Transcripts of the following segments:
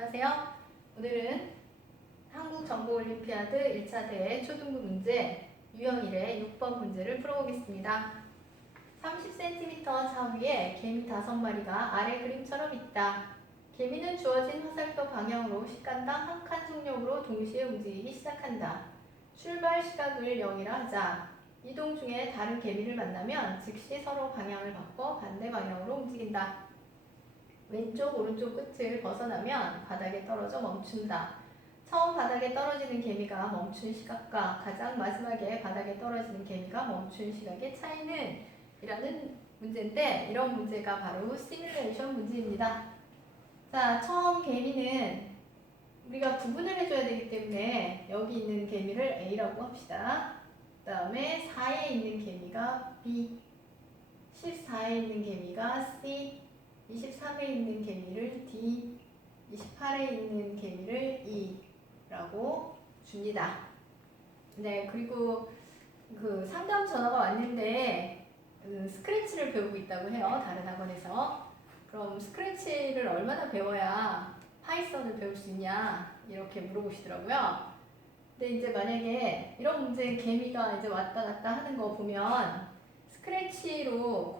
안녕하세요. 오늘은 한국정보올림피아드 1차 대회 초등부 문제 유형 1의 6번 문제를 풀어보겠습니다. 30cm 사위에 개미 5마리가 아래 그림처럼 있다. 개미는 주어진 화살표 방향으로 시간당 한 칸 속력으로 동시에 움직이기 시작한다. 출발 시각을 0이라 하자. 이동 중에 다른 개미를 만나면 즉시 서로 방향을 바꿔 반대 방향으로 움직인다. 왼쪽 오른쪽 끝을 벗어나면 바닥에 떨어져 멈춘다. 처음 바닥에 떨어지는 개미가 멈춘 시각과 가장 마지막에 바닥에 떨어지는 개미가 멈춘 시각의 차이는 이라는 문제인데 이런 문제가 바로 시뮬레이션 문제입니다. 자, 처음 개미는 우리가 구분을 해줘야 되기 때문에 여기 있는 개미를 A라고 합시다. 그 다음에 4에 있는 개미가 B, 14에 있는 개미가 C, 23에 있는 개미를 D, 28에 있는 개미를 E라고 줍니다. 네, 그리고 그 상담 전화가 왔는데 그 스크래치를 배우고 있다고 해요. 다른 학원에서. 그럼 스크래치를 얼마나 배워야 파이썬을 배울 수 있냐 이렇게 물어보시더라고요. 근데 이제 만약에 이런 문제 개미가 이제 왔다 갔다 하는 거 보면 스크래치로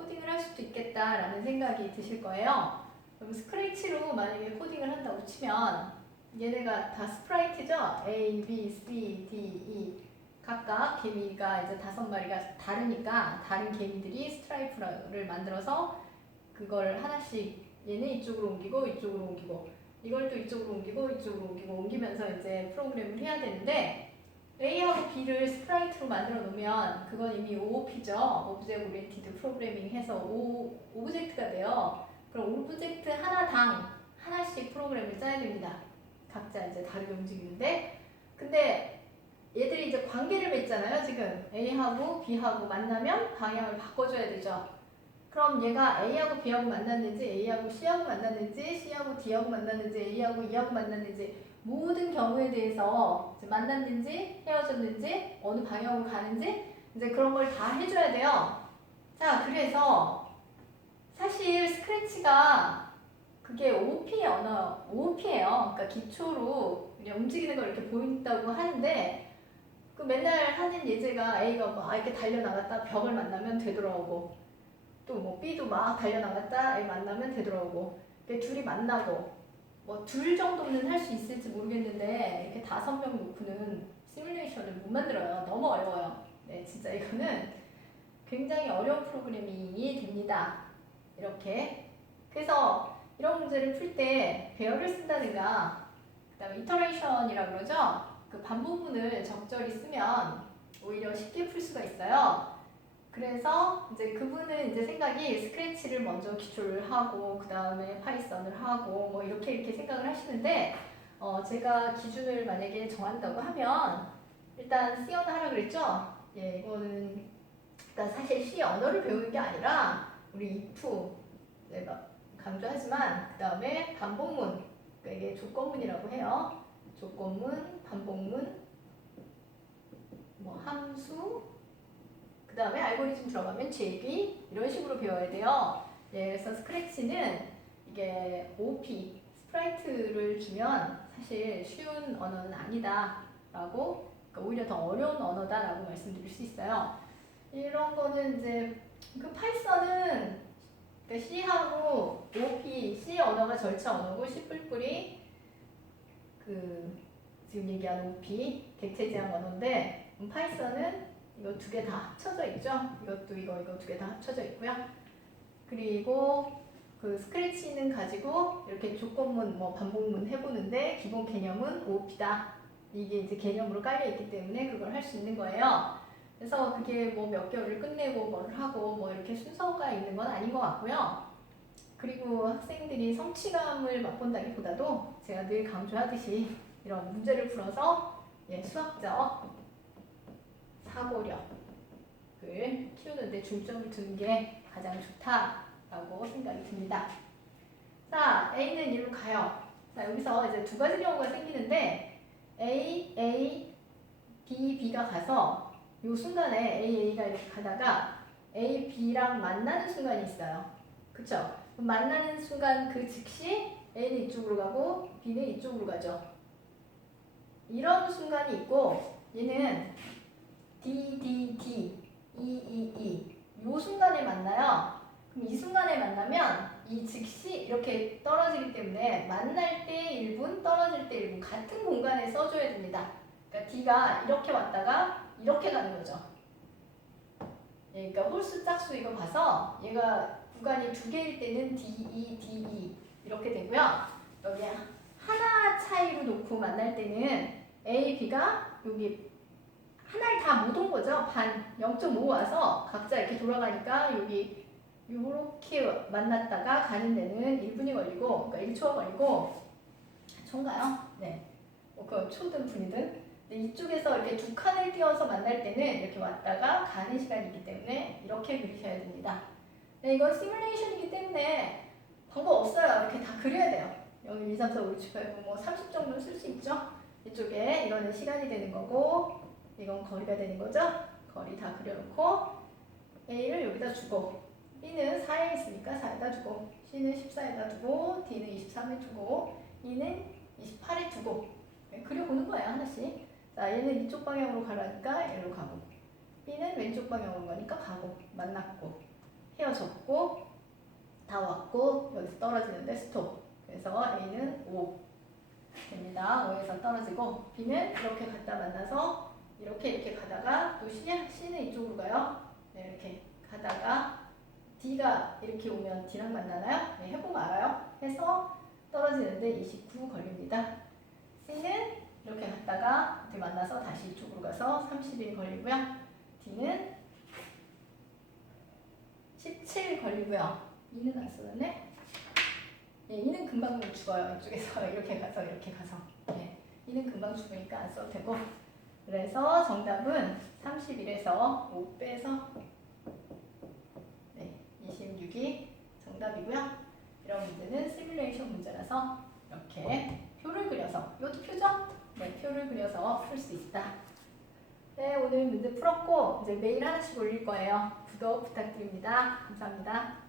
수도 있겠다라는 생각이 드실 거예요. 그럼 스크래치로 만약에 코딩을 한다고 치면 얘네가 다 스프라이트죠? A, B, C, D, E 각각 개미가 이제 다섯 마리가 다르니까 다른 개미들이 스트라이프를 만들어서 그걸 하나씩 얘네 이쪽으로 옮기고 이쪽으로 옮기고 이걸 또 이쪽으로 옮기고 이쪽으로 옮기고 옮기면서 이제 프로그램을 해야 되는데 A하고 B를 스프라이트로 만들어 놓으면 그건 이미 OOP죠. 오브젝트 오리엔티드 프로그래밍 해서 오, 오브젝트가 돼요. 그럼 오브젝트 하나당 하나씩 프로그램을 짜야 됩니다. 각자 이제 다르게 움직이는데 근데 얘들이 이제 관계를 맺잖아요. 지금 A하고 B하고 만나면 방향을 바꿔줘야 되죠. 그럼 얘가 A하고 B하고 만났는지 A하고 C하고 만났는지 C하고 D하고 만났는지 A하고 E하고 만났는지 모든 경우에 대해서 만났는지 헤어졌는지 어느 방향으로 가는지 이제 그런 걸 다 해줘야 돼요. 자 그래서 사실 스크래치가 그게 OP 언어 OP예요. 그러니까 기초로 그냥 움직이는 걸 이렇게 보인다고 하는데 그 맨날 하는 예제가 A가 막 이렇게 달려나갔다. 벽을 만나면 되돌아오고. 또 뭐 B도 막 달려나갔다. A 만나면 되돌아오고. 둘이 만나고 뭐 둘 정도는 할 수 있을지 모르겠는데 이렇게 다섯 명 놓고는 시뮬레이션을 못 만들어요. 너무 어려워요. 네, 진짜 이거는 굉장히 어려운 프로그래밍이 됩니다. 이렇게 그래서 이런 문제를 풀 때 배열을 쓴다든가 그다음에 이터레이션이라 그러죠. 그 반복문을 적절히 쓰면 오히려 쉽게 풀 수가 있어요. 그래서 이제 그분은 이제 생각이 스크래치를 먼저 기초를 하고 그 다음에 파이썬을 하고 뭐 이렇게 이렇게 생각을 하시는데 어 제가 기준을 만약에 정한다고 하면 일단 C 언어 하라 그랬죠? 예, 이거는 일단 사실 C 언어를 배우는 게 아니라 우리 if 내가 강조하지만 그 다음에 반복문 그러니까 이게 조건문이라고 해요. 조건문, 반복문, 뭐 함수, 그 다음에 알고리즘 들어가면 제비 이런 식으로 배워야 돼요. 네, 그래서 스크래치는 이게 OP 스프라이트를 주면 사실 쉬운 언어는 아니다라고 그러니까 오히려 더 어려운 언어다라고 말씀드릴 수 있어요. 이런 거는 이제 그 파이썬은 그러니까 C하고 OP C 언어가 절차 언어고 C 뿔뿔이 그 지금 얘기한 OP 객체 지향 언어인데 음, 파이썬은 이거 두 개 다 합쳐져 있죠. 이것도 이거 이거 두 개 다 합쳐져 있고요. 그리고 그 스크래치는 가지고 이렇게 조건문 뭐 반복문 해보는데 기본 개념은 OOP다. 이게 이제 개념으로 깔려 있기 때문에 그걸 할 수 있는 거예요. 그래서 그게 뭐 몇 개월을 끝내고 뭐를 하고 뭐 이렇게 순서가 있는 건 아닌 것 같고요. 그리고 학생들이 성취감을 맛본다기보다도 제가 늘 강조하듯이 이런 문제를 풀어서 예, 수학적 사고력을 키우는데 중점을 두는 게 가장 좋다라고 생각이 듭니다. 자, A는 이리로 가요. 자, 여기서 이제 두 가지 경우가 생기는데 A, A, B, B가 가서 이 순간에 A, A가 이렇게 가다가 A, B랑 만나는 순간이 있어요. 그쵸? 만나는 순간 그 즉시 A는 이쪽으로 가고 B는 이쪽으로 가죠. 이런 순간이 있고 얘는 D, D, D, E, 순간에 만나요. 그럼 이 순간에 만나면 이 즉시 이렇게 떨어지기 때문에 만날 때 1분, 떨어질 때 1분 같은 공간에 써줘야 됩니다. 그러니까 D가 이렇게 왔다가 이렇게 가는 거죠. 예, 그러니까 홀수 짝수 이거 봐서 얘가 구간이 두 개일 때는 D, E, D, E 이렇게 되고요. 여기 하나 차이로 놓고 만날 때는 A, B가 여기 하나를 다 거죠. 반 0.5 와서 각자 이렇게 돌아가니까 여기 요렇게 만났다가 가는 데는 1분이 걸리고 그러니까 1초가 걸리고 초인가요? 네. 뭐그 초든 분이든 이쪽에서 이렇게 두 칸을 띄워서 만날 때는 이렇게 왔다가 가는 시간이 있기 때문에 이렇게 그리셔야 됩니다. 네, 이건 시뮬레이션이기 때문에 방법 없어요. 이렇게 다 그려야 돼요. 여기 2, 3, 4, 5, 6, 7, 8, 9, 뭐30 정도 쓸수 있죠? 이쪽에 이거는 시간이 되는 거고 이건 거리가 되는 거죠? 거리 다 그려놓고 A를 여기다 주고 B는 4에 있으니까 4에다 두고 C는 14에다 두고 D는 23에 두고 E는 28에 두고 네, 그려보는 거예요 하나씩. 자 얘는 이쪽 방향으로 가라니까 얘로 가고 B는 왼쪽 방향으로 가니까 가고 만났고 헤어졌고 다 왔고 여기서 떨어지는데 스톱. 그래서 A는 5 됩니다. 5에서 떨어지고 B는 이렇게 갔다 만나서 이렇게 이렇게 가다가 또 C, C는 이쪽으로 가요 네, 이렇게 가다가 D가 이렇게 오면 D랑 만나나요? 네, 해보면 알아요 해서 떨어지는데 29 걸립니다 C는 이렇게 갔다가 이렇게 만나서 다시 이쪽으로 가서 30일 걸리고요. D는 17 걸리고요. 2는 안 써졌네? 예, 2는 금방 죽어요. 이쪽에서 이렇게 가서 이렇게 가서. 예, 2는 금방 죽으니까 안 써도 되고. 그래서 정답은 31에서 5 빼서 네, 26이 정답이고요. 이런 문제는 시뮬레이션 문제라서 이렇게 표를 그려서 이것도 표죠? 네, 표를 그려서 풀 수 있다. 네, 오늘 문제 풀었고 이제 매일 하나씩 올릴 거예요. 구독 부탁드립니다. 감사합니다.